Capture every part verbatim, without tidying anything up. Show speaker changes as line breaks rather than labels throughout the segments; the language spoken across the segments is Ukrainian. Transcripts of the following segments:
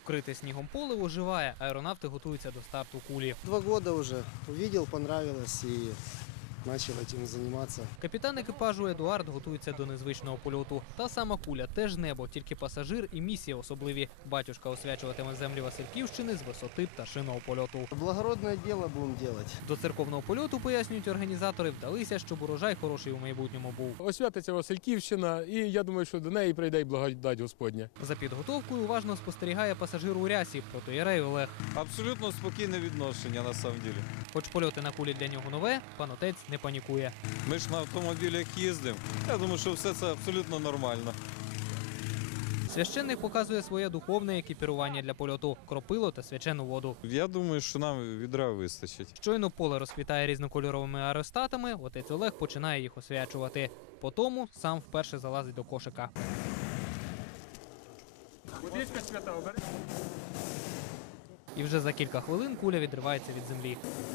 Вкрите снігом поле оживає, аеронавти готуються до старту кулі.
Два года уже. Увидел, понравилось и начал этим заниматься.
Капітан екіпажу Едуард готується до незвичного польоту. Та сама куля – теж небо, тільки пасажир і місія особливі. Батюшка освячуватиме землі Васильківщини з висоти пташиного польоту.
Благородное дело будем делать.
До церковного польоту, пояснюють організатори, вдалися, щоб урожай хороший у майбутньому був.
Освятиться Васильківщина, і я думаю, що до неї прийде й благодать Господня.
За підготовкою уважно спостерігає пасажир у рясі, протоієрей Олег.
Абсолютно спокійне відношення, на самом деле.
Хоч польоти на кулі для нього нове, пан отець не панікує.
Ми ж на автомобілях їздимо. Я думаю, що все це абсолютно нормально.
Священник показує своє духовне екіпірування для польоту – кропило та свячену воду.
Я думаю, що нам відра вистачить.
Щойно поле розквітає різнокольоровими аеростатами, отець Олег починає їх освячувати. Потому сам вперше залазить до кошика.
Водичка свята, обери.
І вже за кілька хвилин куля відривається від землі.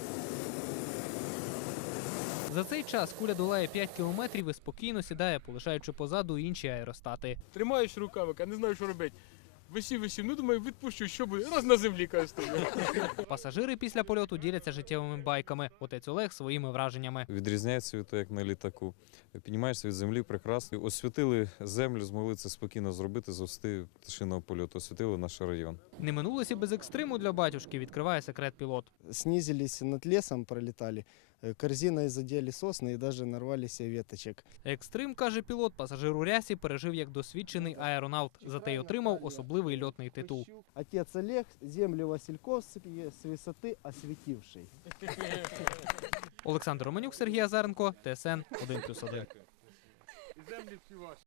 За цей час куля долає п'ять кілометрів і спокійно сідає, полишаючи позаду інші аеростати.
Тримаєш руками, не знаю, що робити. Висів, висів, ну думаю, відпущу, що буде. Раз на землі, каже, стою.
Пасажири після польоту діляться життєвими байками. Отець Олег своїми враженнями.
Відрізняється від того, як на літаку. Піднімаєшся від землі прекрасно. Освятили землю, змогли це спокійно зробити, завести пташиного польоту. Освятили наш район.
Не минулося без екстриму для батюшки, відкриває секрет пілот.
Снизились над лесом, пролетали. Э, Корзиной задели сосны и даже нарвали себе веточек.
Екстрим, каже пілот, пасажир у рясі пережив як досвідчений аеронавт. Зате й отримав особливий льотний титул.
Отец Олег, земли Васильковские с высоты осветивший.
Олександр Романюк, Сергій Азаренко, Т С Н один плюс один.
Землі всі ваші.